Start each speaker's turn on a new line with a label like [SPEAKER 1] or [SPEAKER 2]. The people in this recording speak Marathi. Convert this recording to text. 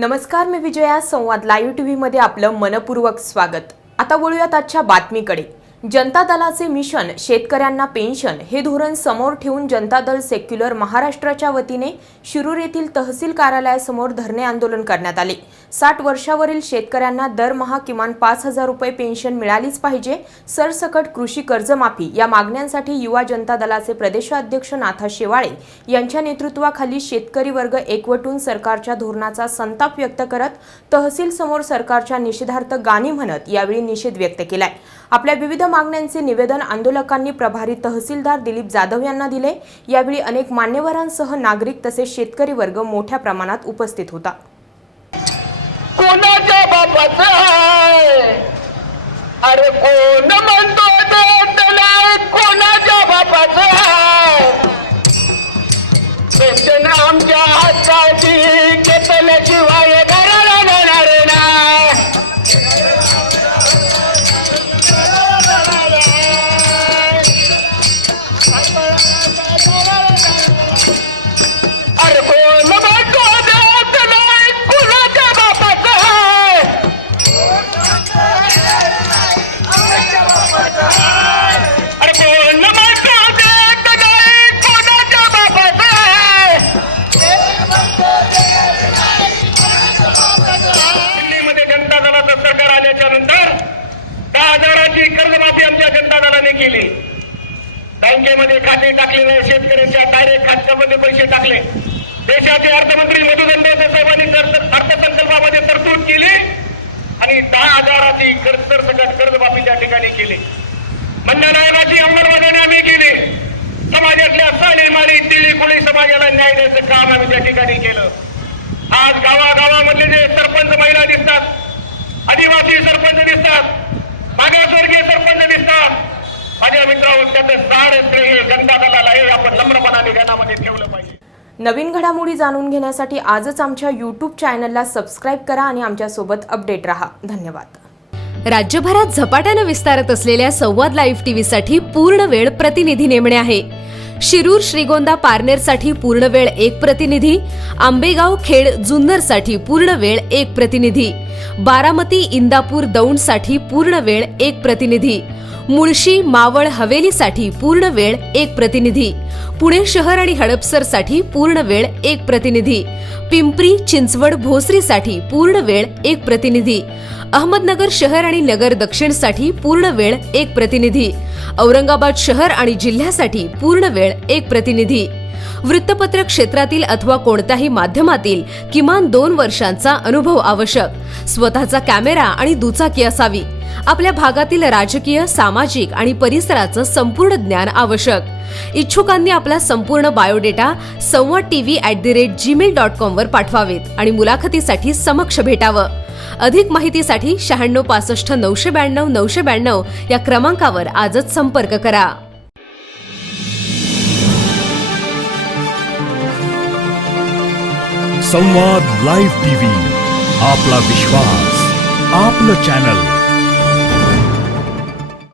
[SPEAKER 1] नमस्कार मी विजया. संवाद लाईव्ह टी व्हीमध्ये आपलं मनपूर्वक स्वागत. आता वळूयात आजच्या बातमीकडे. जनता दलाचे मिशन शेतकऱ्यांना पेन्शन हे धोरण समोर ठेवून जनता दल सेक्युलर महाराष्ट्राच्या वतीने शिरूर येथील तहसील कार्यालयासमोर धरणे आंदोलन करण्यात आले. साठ वर्षावरील शेतकऱ्यांना दरमहा किमान पाच हजार रुपये पेन्शन मिळालीच पाहिजे. सरसकट कृषी कर्जमाफी या मागण्यांसाठी युवा जनता दलाचे प्रदेशाध्यक्ष नाथा शेवाळे यांच्या नेतृत्वाखाली शेतकरी वर्ग एकवटून सरकारच्या धोरणाचा संताप व्यक्त करत तहसील समोर सरकारच्या निषेधार्थ गाणी म्हणत यावेळी निषेध व्यक्त केलाय. आपल्या विविध मागण्यांचे निवेदन आंदोलकांनी प्रभारी तहसीलदार दिलीप जाधव यांना दिले. यावेळी अनेक मान्यवरांसह नागरिक तसेच शेतकरी वर्ग मोठ्या प्रमाणात उपस्थित होता.
[SPEAKER 2] कर्जमाफी जनता दलाने केली. बँकेमध्ये खाते टाकलेले शेतकऱ्यांच्या डायरेक्ट खात्यामध्ये पैसे टाकले. देशाचे अर्थमंत्री मधुगंधेच्या साहेबांनी अर्थसंकल्पामध्ये तरतूद केली आणि दहा हजाराची कर्ज सरसकट त्या ठिकाणी केली. मंडळ आयोगाची अंमलबजावणी आम्ही केली. समाजातल्या साली माली तिळी कुळी समाजाला न्याय द्यायचं काम आम्ही त्या ठिकाणी केलं. आज गावागावामधले जे सरपंच महिला दिसतात आदिवासी सरपंच दिसतात मागासवर्गीय माझ्या मित्रांनो हे आपण नम्रपणाने ध्यानामध्ये ठेवलं पाहिजे.
[SPEAKER 1] नवीन घडामोडी जाणून घेण्यासाठी आजच आमच्या यूट्यूब चॅनलला सबस्क्राईब करा आणि आमच्यासोबत अपडेट रहा. धन्यवाद.
[SPEAKER 3] राज्यभरात झपाट्यानं विस्तारत असलेल्या संवाद लाईव्ह टीव्हीसाठी पूर्ण वेळ प्रतिनिधी नेमणे आहे. शिरूर श्रीगोंदा पारनेरसाठी पूर्ण वेळ एक प्रतिनिधी आंबेगाव खेड जुन्नरसाठी पूर्ण वेळ एक प्रतिनिधी बारामती इंदापूर दौंडसाठी पूर्ण वेळ एक प्रतिनिधी मुळशी मावळ हवेलीसाठी पूर्ण वेळ एक प्रतिनिधी पुणे शहर आणि हडपसरसाठी पूर्ण वेळ एक प्रतिनिधी पिंपरी चिंचवड भोसरीसाठी पूर्ण वेळ एक प्रतिनिधी अहमदनगर शहर आणि नगर दक्षिणसाठी पूर्ण वेळ एक प्रतिनिधी. औरंगाबाद शहर आणि जिल्ह्यासाठी पूर्ण वेळ एक प्रतिनिधी. वृत्तपत्र क्षेत्रातील अथवा कोणत्याही माध्यमातील किमान दोन वर्षांचा अनुभव आवश्यक. स्वतःचा कॅमेरा आणि दुचाकी असावी. आपल्या भागातील राजकीय सामाजिक आणि परिसराचं संपूर्ण ज्ञान आवश्यक. इच्छुकांनी आपला संपूर्ण biodata Samvad TV at the rate Gmail dot कॉमवर पाठवावेत आणि मुलाखतीसाठी समक्ष भेटावं. अधिक माहितीसाठी शहाण्णव पासष्ट नऊशे ब्याण्णव नऊशे ब्याण्णव या क्रमांकावर आजच संपर्क करा.
[SPEAKER 4] संवाद लाईव्ह टीव्ही आपला विश्वास आपलं चॅनल